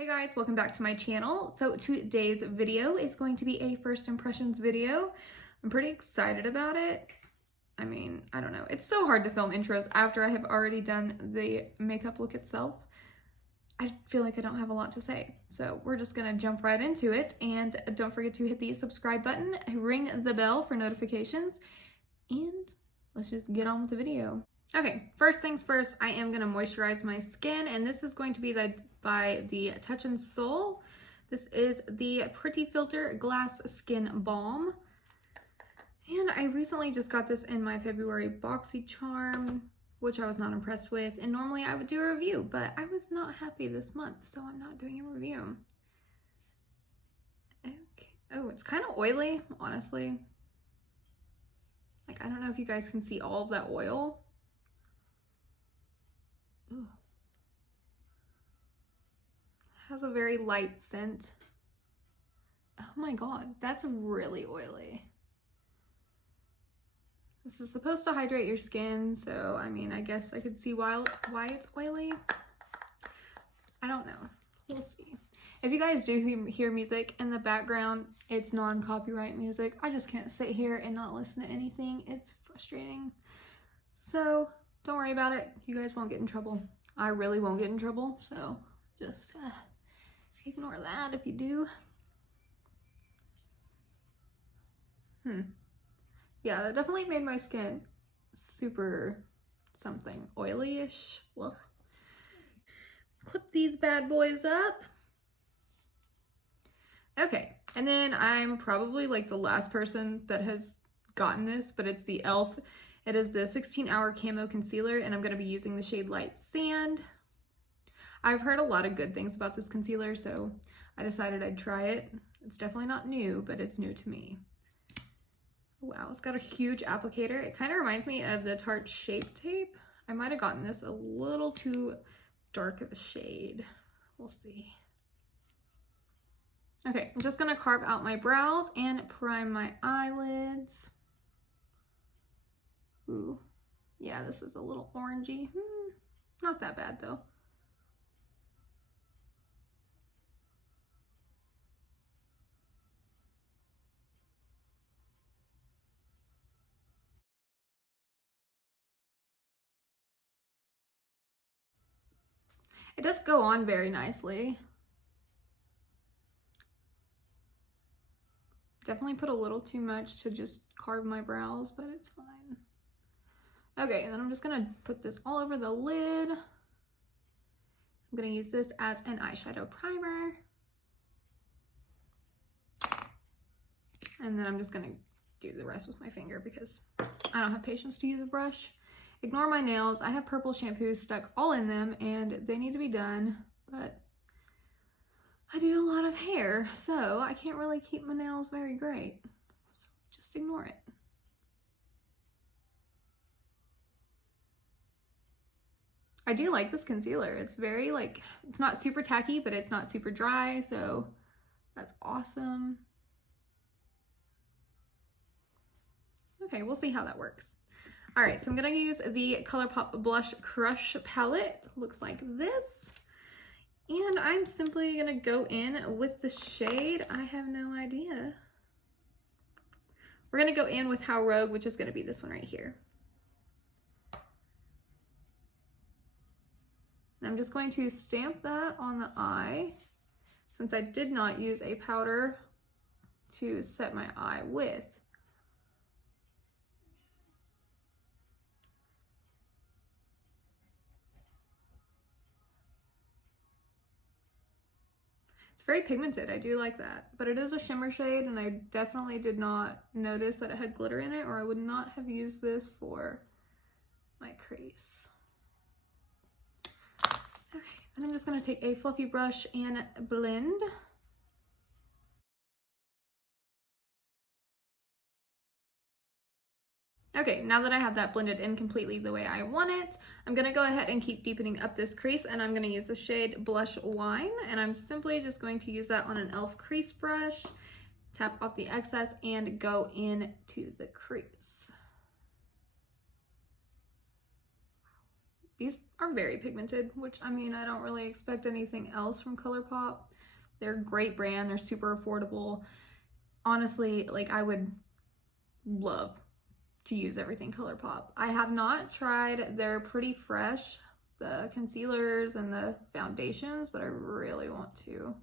Hey guys, welcome back to my channel. So today's video is going to be a first impressions video. I'm pretty excited about it. I mean, I don't know. It's so hard to film intros after I have already done the makeup look itself. I feel like I don't have a lot to say. So we're just gonna jump right into it, and don't forget to hit the subscribe button, ring the bell for notifications, and let's just get on with the video. Okay, first things first, I am gonna moisturize my skin, and this is going to be by the Touch in Sol. This is the Pretty Filter Glass Skin Balm. And I recently just got this in my February BoxyCharm, which I was not impressed with. And normally I would do a review, but I was not happy this month, so I'm not doing a review. Okay. Oh, it's kind of oily, honestly. Like, I don't know if you guys can see all of that oil. Ooh. Has a very light scent. Oh my god, that's really oily. This is supposed to hydrate your skin, so I mean, I guess I could see why it's oily. I don't know. We'll see. If you guys do hear music in the background, it's non-copyright music. I just can't sit here and not listen to anything. It's frustrating. So don't worry about it. You guys won't get in trouble. I really won't get in trouble, so just ignore that if you do. Yeah, that definitely made my skin super something oily-ish. Ugh. Clip these bad boys up. Okay, and then I'm probably like the last person that has gotten this, but it's the e.l.f. It is the 16-hour camo concealer, and I'm going to be using the shade Light Sand. I've heard a lot of good things about this concealer, so I decided I'd try it. It's definitely not new, but it's new to me. Wow, it's got a huge applicator. It kind of reminds me of the Tarte Shape Tape. I might have gotten this a little too dark of a shade. We'll see. Okay, I'm just gonna carve out my brows and prime my eyelids. Ooh, yeah, this is a little orangey. Not that bad though. It does go on very nicely. Definitely put a little too much to just carve my brows, but it's fine. Okay, and then I'm just gonna put this all over the lid. I'm gonna use this as an eyeshadow primer. And then I'm just gonna do the rest with my finger because I don't have patience to use a brush. Ignore my nails. I have purple shampoo stuck all in them and they need to be done, but I do a lot of hair, so I can't really keep my nails very great. So just ignore it. I do like this concealer. It's very like, it's not super tacky, but it's not super dry, so that's awesome. Okay, we'll see how that works. All right, so I'm gonna use the Colourpop Blush Crush palette. Looks like this. And I'm simply gonna go in with the shade, I have no idea. We're gonna go in with How Rogue, which is gonna be this one right here. And I'm just going to stamp that on the eye, since I did not use a powder to set my eye with. It's very pigmented, I do like that, but it is a shimmer shade and I definitely did not notice that it had glitter in it, or I would not have used this for my crease. Okay, and I'm just gonna take a fluffy brush and blend. Okay, now that I have that blended in completely the way I want it, I'm gonna go ahead and keep deepening up this crease, and I'm gonna use the shade Blush Wine, and I'm simply just going to use that on an e.l.f. crease brush, tap off the excess, and go into the crease. These are very pigmented, which I mean, I don't really expect anything else from Colourpop. They're a great brand, they're super affordable. Honestly, like I would love to use everything Colourpop. I have not tried their Pretty Fresh, the concealers and the foundations, but I really want to.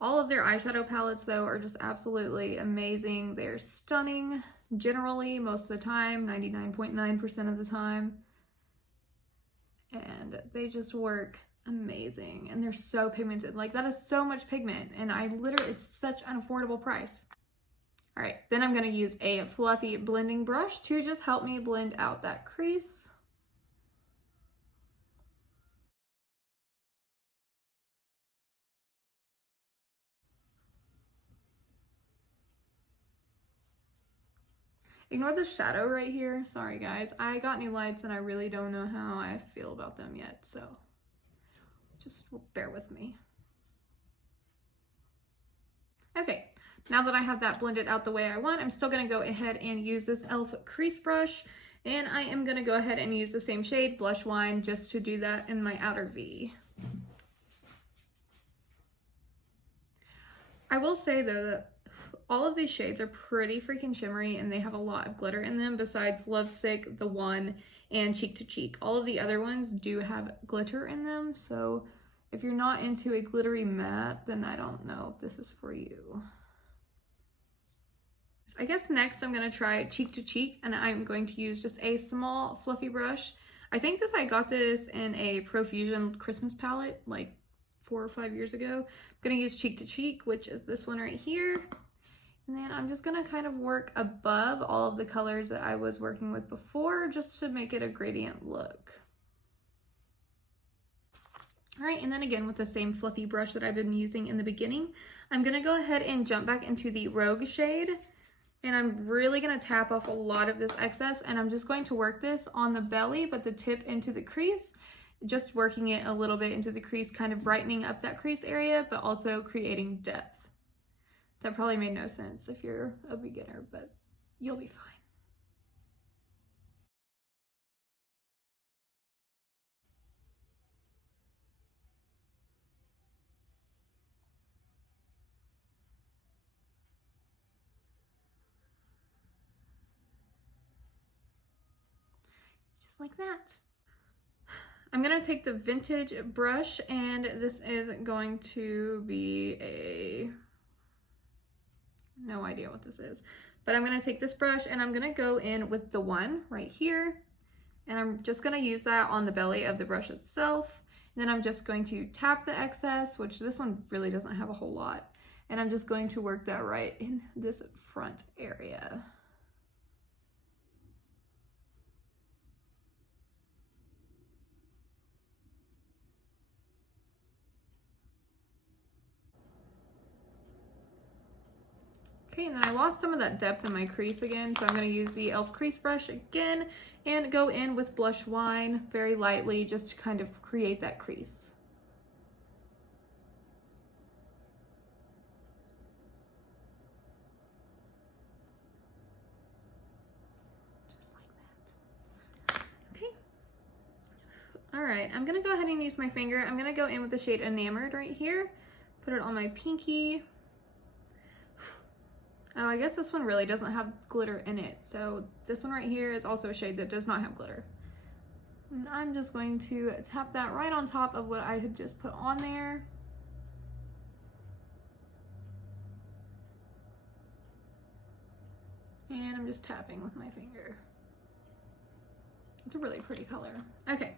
All of their eyeshadow palettes though are just absolutely amazing. They're stunning generally most of the time, 99.9% of the time. And they just work amazing, and they're so pigmented. Like that is so much pigment, and it's such an affordable price. All right, then I'm gonna use a fluffy blending brush to just help me blend out that crease. Ignore the shadow right here. Sorry guys, I got new lights and I really don't know how I feel about them yet, so just bear with me. Okay, now that I have that blended out the way I want, I'm still gonna go ahead and use this e.l.f. crease brush, and I am gonna go ahead and use the same shade, Blush Wine, just to do that in my outer V. I will say though that all of these shades are pretty freaking shimmery, and they have a lot of glitter in them besides Lovesick, The One, and Cheek to Cheek. All of the other ones do have glitter in them, so if you're not into a glittery matte, then I don't know if this is for you. So I guess next I'm going to try Cheek to Cheek, and I'm going to use just a small fluffy brush. I think I got this in a Profusion Christmas palette like 4 or 5 years ago. I'm going to use Cheek to Cheek, which is this one right here. And then I'm just gonna kind of work above all of the colors that I was working with before, just to make it a gradient look. All right, and then again with the same fluffy brush that I've been using in the beginning, I'm gonna go ahead and jump back into the Rogue shade, and I'm really gonna tap off a lot of this excess, and I'm just going to work this on the belly, but the tip into the crease, just working it a little bit into the crease, kind of brightening up that crease area, but also creating depth. That probably made no sense if you're a beginner, but you'll be fine. Just like that. I'm gonna take the vintage brush, and this is going to be no idea what this is, but I'm gonna take this brush and I'm gonna go in with the one right here, and I'm just gonna use that on the belly of the brush itself. And then I'm just going to tap the excess, which this one really doesn't have a whole lot, and I'm just going to work that right in this front area. Okay, and then I lost some of that depth in my crease again, so I'm going to use the e.l.f. crease brush again and go in with Blush Wine very lightly, just to kind of create that crease. Just like that. Okay. All right, I'm going to go ahead and use my finger. I'm going to go in with the shade Enamored right here, put it on my pinky. Oh, I guess this one really doesn't have glitter in it. So this one right here is also a shade that does not have glitter. And I'm just going to tap that right on top of what I had just put on there. And I'm just tapping with my finger. It's a really pretty color. Okay,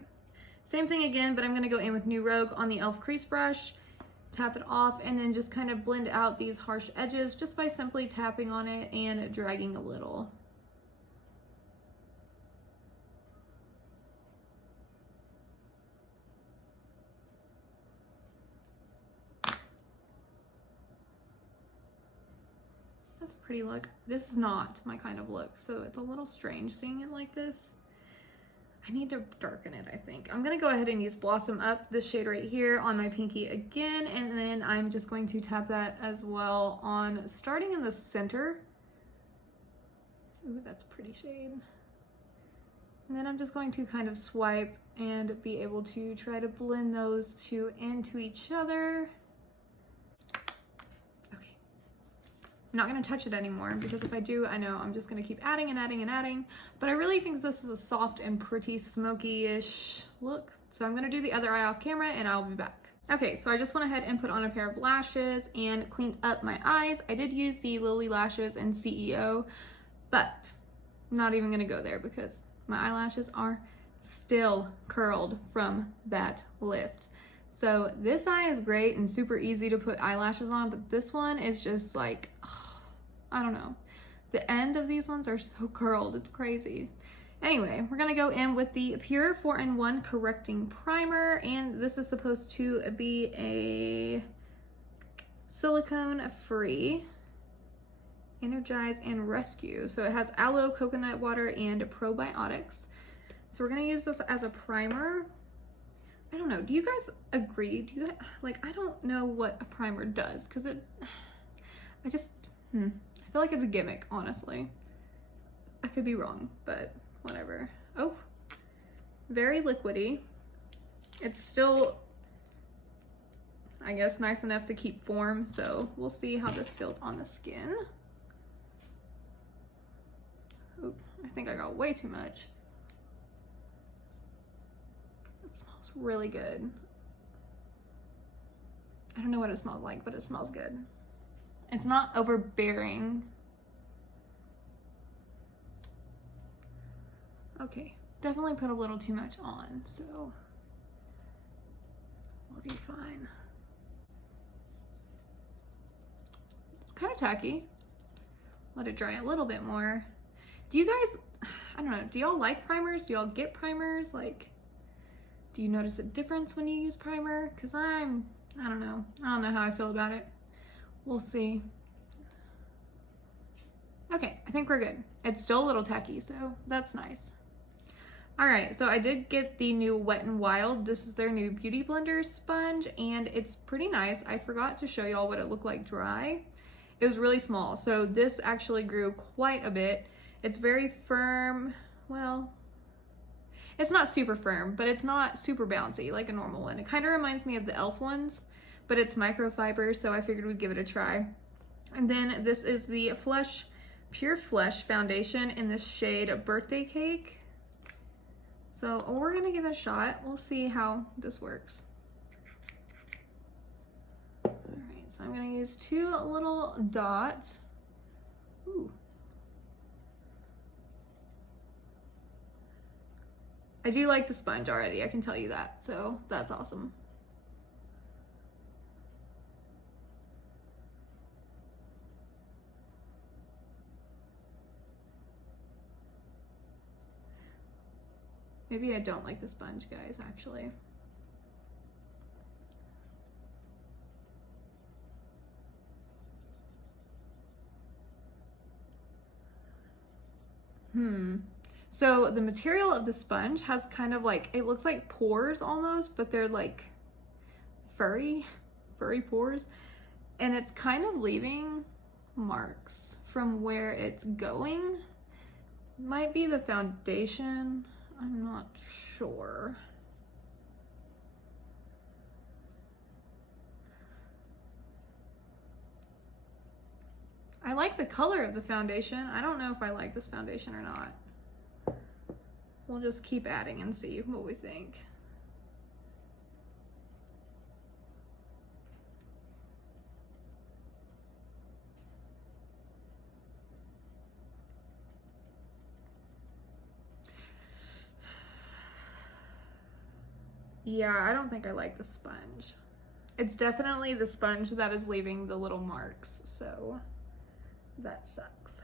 same thing again, but I'm gonna go in with New Rogue on the e.l.f. crease brush. Tap it off, and then just kind of blend out these harsh edges just by simply tapping on it and dragging a little. That's a pretty look. This is not my kind of look, so it's a little strange seeing it like this. I need to darken it, I think. I'm gonna go ahead and use Blossom Up, this shade right here, on my pinky again, and then I'm just going to tap that as well on, starting in the center. Ooh, that's a pretty shade. And then I'm just going to kind of swipe and be able to try to blend those two into each other. Okay. I'm not gonna touch it anymore because if I do, I know I'm just gonna keep adding and adding and adding, but I really think this is a soft and pretty smoky-ish look. So I'm gonna do the other eye off camera and I'll be back. Okay, so I just went ahead and put on a pair of lashes and cleaned up my eyes. I did use the Lily Lashes in CEO, but I'm not even gonna go there because my eyelashes are still curled from that lift. So this eye is great and super easy to put eyelashes on, but this one is just like, I don't know. The end of these ones are so curled, it's crazy. Anyway, we're gonna go in with the Pure 4-in-1 Correcting Primer, and this is supposed to be a silicone-free Energize and Rescue. So it has aloe, coconut water, and probiotics. So we're gonna use this as a primer. I don't know, do you guys agree? Do you, like, I don't know what a primer does, because I feel like it's a gimmick, honestly. I could be wrong, but whatever. Oh, very liquidy. It's still, I guess, nice enough to keep form, so we'll see how this feels on the skin. Oop, I think I got way too much. It smells really good. I don't know what it smells like, but it smells good. It's not overbearing. Okay, definitely put a little too much on, so we'll be fine. It's kind of tacky. Let it dry a little bit more. Do you guys, I don't know, do y'all like primers? Do y'all get primers? Like, do you notice a difference when you use primer? Because I don't know how I feel about it. We'll see. Okay, I think we're good. It's still a little tacky, so that's nice. All right, so I did get the new Wet n Wild. This is their new Beauty Blender sponge, and it's pretty nice. I forgot to show y'all what it looked like dry. It was really small, so this actually grew quite a bit. It's very firm. Well, it's not super firm, but it's not super bouncy like a normal one. It kind of reminds me of the e.l.f. ones, but it's microfiber, so I figured we'd give it a try. And then this is the Pure Flesh foundation in this shade Birthday Cake. So we're gonna give it a shot. We'll see how this works. All right, so I'm gonna use 2 little dots. Ooh. I do like the sponge already, I can tell you that, so that's awesome. Maybe I don't like the sponge, guys, actually. So the material of the sponge has kind of like, it looks like pores almost, but they're like furry pores. And it's kind of leaving marks from where it's going. Might be the foundation, I'm not sure. I like the color of the foundation. I don't know if I like this foundation or not. We'll just keep adding and see what we think. Yeah, I don't think I like the sponge. It's definitely the sponge that is leaving the little marks, so that sucks.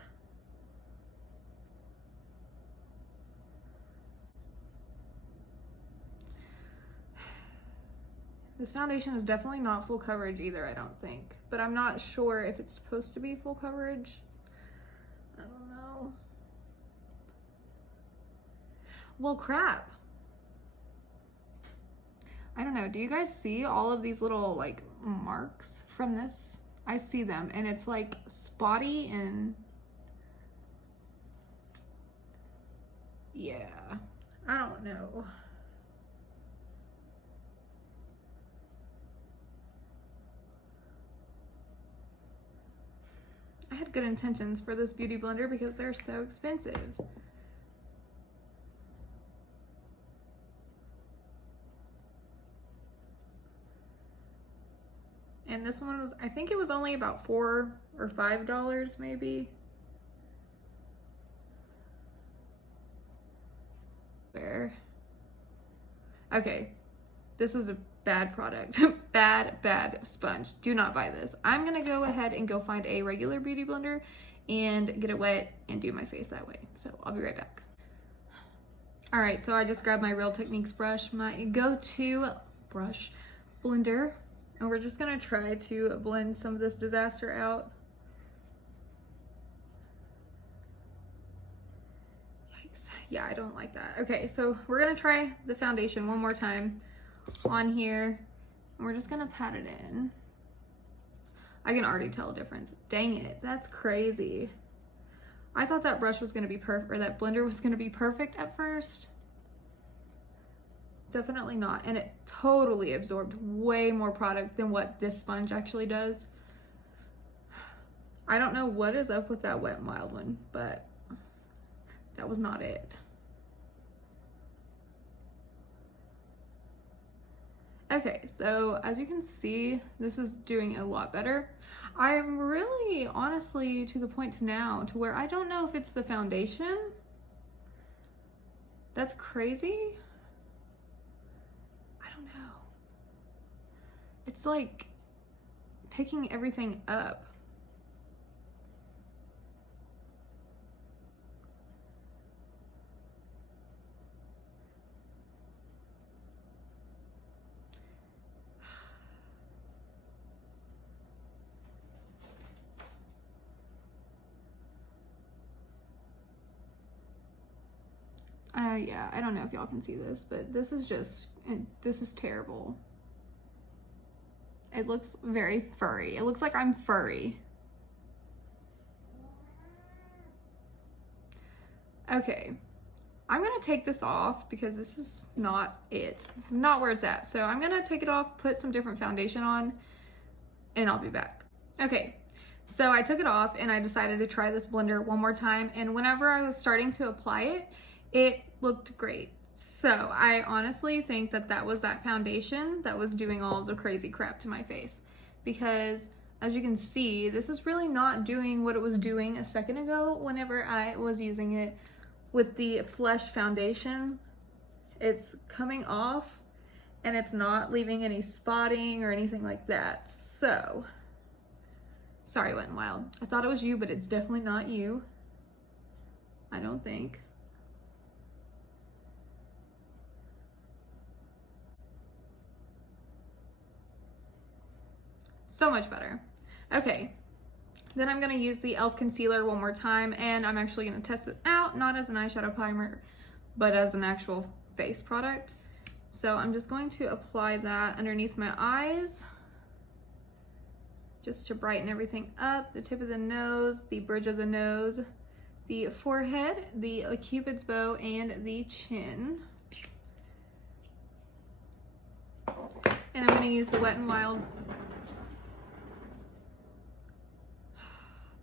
This foundation is definitely not full coverage either, I don't think. But I'm not sure if it's supposed to be full coverage. I don't know. Well, crap. I don't know, do you guys see all of these little like marks from this? I see them and it's like spotty and yeah, I don't know. I had good intentions for this beauty blender because they're so expensive. And this one was, I think it was only about $4 or $5 maybe. Where? Okay, this is a bad product. bad sponge. Do not buy this. I'm gonna go ahead and go find a regular beauty blender and get it wet and do my face that way. So I'll be right back. All right, so I just grabbed my Real Techniques brush, my go-to brush blender, and we're just gonna try to blend some of this disaster out. Yikes. Yeah, I don't like that. Okay, so we're gonna try the foundation one more time on here, and we're just gonna pat it in. I can already tell a difference. Dang it, that's crazy. I thought that brush was gonna be perfect, or that blender was gonna be perfect at first. Definitely not, and it totally absorbed way more product than what this sponge actually does. I don't know what is up with that Wet n Wild one, but that was not it. Okay, so as you can see, this is doing a lot better. I'm really, honestly, to the point now to where I don't know if it's the foundation. That's crazy. I don't know. It's like picking everything up. Yeah, I don't know if y'all can see this, but this is terrible. It looks very furry. It looks like I'm furry. Okay, I'm gonna take this off because this is not it. This is not where it's at. So I'm gonna take it off, put some different foundation on, and I'll be back. Okay, so I took it off and I decided to try this blender one more time. And whenever I was starting to apply it, it looked great. So I honestly think that that was that foundation that was doing all of the crazy crap to my face, because as you can see, this is really not doing what it was doing a second ago whenever I was using it with the Flesh foundation. It's coming off and it's not leaving any spotting or anything like that. So sorry, Wet n Wild. I thought it was you, but it's definitely not you. I don't think. So much better. Okay, then I'm gonna use the e.l.f. concealer one more time, and I'm actually gonna test it out, not as an eyeshadow primer, but as an actual face product. So I'm just going to apply that underneath my eyes, just to brighten everything up, the tip of the nose, the bridge of the nose, the forehead, the Cupid's bow, and the chin. And I'm gonna use the Wet n Wild.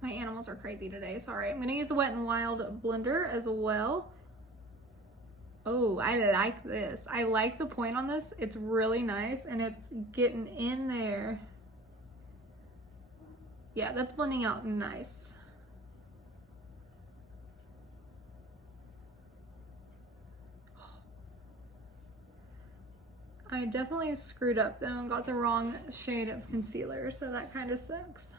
My animals are crazy today, sorry. I'm gonna use the Wet n Wild blender as well. Oh, I like this. I like the point on this. It's really nice and it's getting in there. Yeah, that's blending out nice. I definitely screwed up though and got the wrong shade of concealer, so that kind of sucks.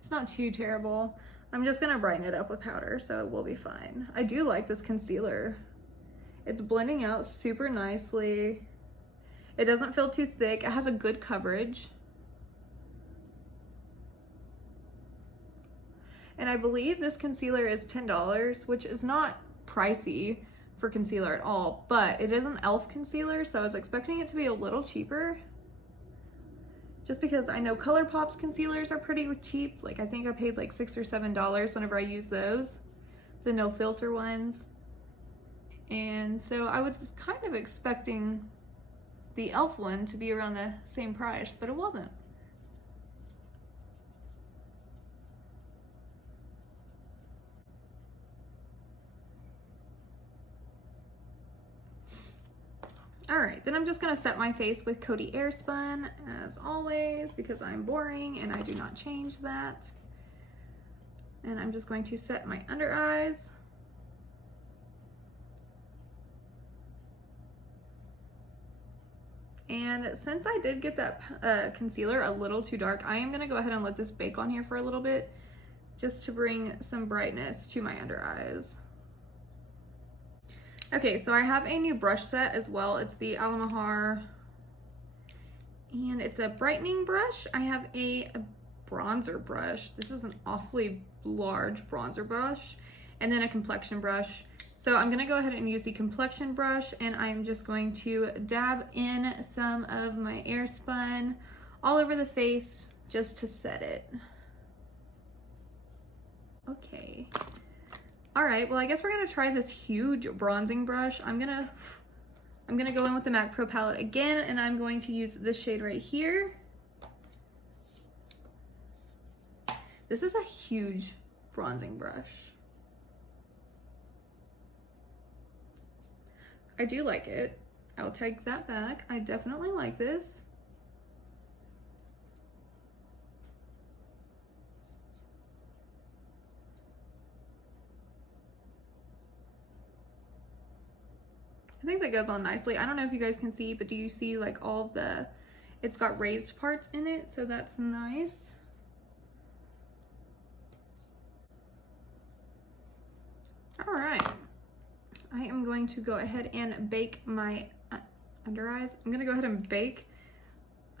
It's not too terrible. I'm just gonna brighten it up with powder, so it will be fine. I do like this concealer. It's blending out super nicely. It doesn't feel too thick. It has a good coverage. And I believe this concealer is $10, which is not pricey for concealer at all, but it is an e.l.f. concealer, so I was expecting it to be a little cheaper. Just because I know Colourpop's concealers are pretty cheap. Like I think I paid like $6 or $7 whenever I use those, the no filter ones. And so I was kind of expecting the e.l.f. one to be around the same price, but it wasn't. All right, then I'm just gonna set my face with Coty Airspun as always because I'm boring and I do not change that. And I'm just going to set my under eyes. And since I did get that concealer a little too dark, I am gonna go ahead and let this bake on here for a little bit just to bring some brightness to my under eyes. Okay, so I have a new brush set as well. It's the Alamahar, and it's a brightening brush. I have a bronzer brush. This is an awfully large bronzer brush, and then a complexion brush. So I'm gonna go ahead and use the complexion brush, and I'm just going to dab in some of my Airspun all over the face just to set it. Okay. All right, well, I guess we're gonna try this huge bronzing brush. I'm gonna go in with the MAC Pro palette again, and I'm going to use this shade right here. This is a huge bronzing brush. I do like it. I'll take that back. I definitely like this. I think that goes on nicely. I don't know if you guys can see, but do you see like all the, it's got raised parts in it, so that's nice. All right, I am going to go ahead and bake my under eyes. I'm gonna go ahead and bake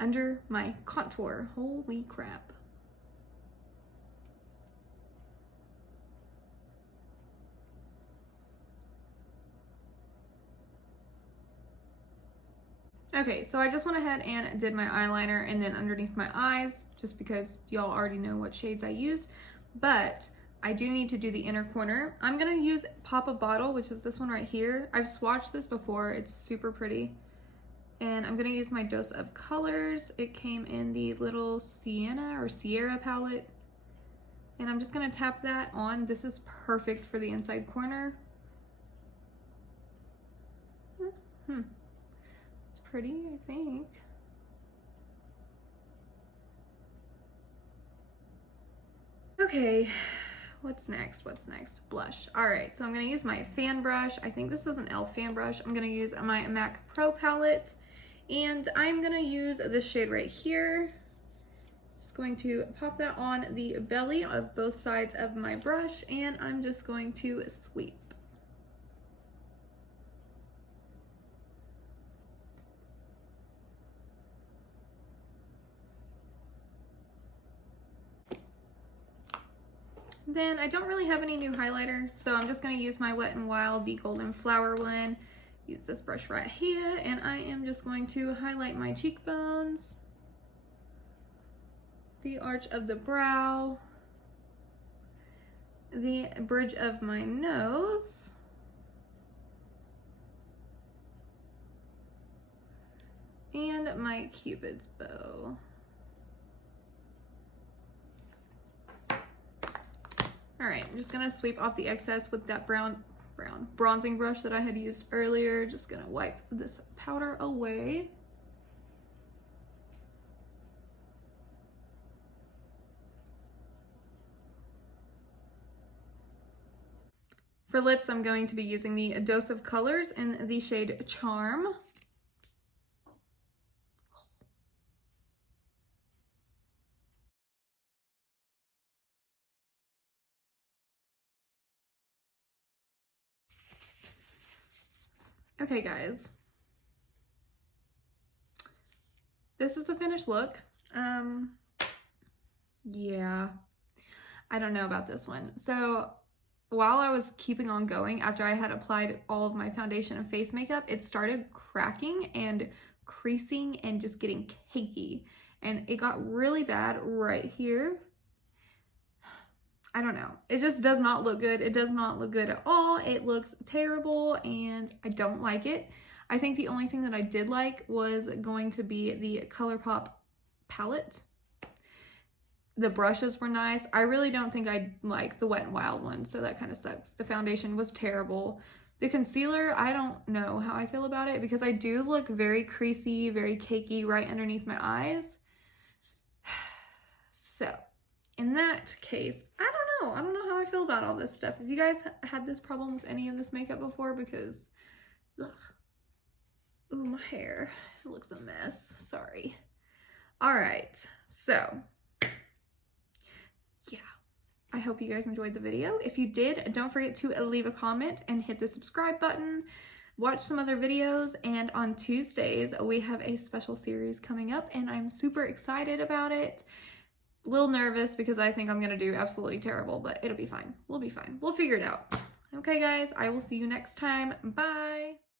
under my contour. Holy crap. Okay, so I just went ahead and did my eyeliner and then underneath my eyes, just because y'all already know what shades I use, but I do need to do the inner corner. I'm gonna use Pop a Bottle, which is this one right here. I've swatched this before, it's super pretty. And I'm gonna use my Dose of Colors. It came in the little Sienna or Sierra palette. And I'm just gonna tap that on. This is perfect for the inside corner. It's pretty, I think. Okay, what's next? What's next? Blush. All right, so I'm gonna use my fan brush. I think this is an e.l.f. fan brush. I'm gonna use my MAC Pro palette, and I'm gonna use this shade right here. Just going to pop that on the belly of both sides of my brush, and I'm just going to sweep. Then I don't really have any new highlighter, so I'm just gonna use my Wet n Wild, the Golden Flower one. Use this brush right here, and I am just going to highlight my cheekbones, the arch of the brow, the bridge of my nose, and my Cupid's bow. All right, I'm just gonna sweep off the excess with that brown bronzing brush that I had used earlier. Just gonna wipe this powder away. For lips, I'm going to be using the Dose of Colors in the shade Charm. Okay, guys. This is the finished look. Yeah, I don't know about this one. So while I was keeping on going, after I had applied all of my foundation and face makeup, it started cracking and creasing and just getting cakey. And it got really bad right here. I don't know. It just does not look good. It does not look good at all. It looks terrible and I don't like it. I think the only thing that I did like was going to be the Colourpop palette. The brushes were nice. I really don't think I like the Wet n Wild one, so that kind of sucks. The foundation was terrible. The concealer, I don't know how I feel about it because I do look very creasy, very cakey right underneath my eyes. So, in that case, I don't know. I don't know how I feel about all this stuff. Have you guys had this problem with any of this makeup before? Because, ugh. Ooh, my hair. It looks a mess. Sorry. All right. So, yeah. I hope you guys enjoyed the video. If you did, don't forget to leave a comment and hit the subscribe button. Watch some other videos. And on Tuesdays, we have a special series coming up, and I'm super excited about it. A little nervous because I think I'm going to do absolutely terrible, but it'll be fine. We'll be fine. We'll figure it out. Okay, guys, I will see you next time. Bye.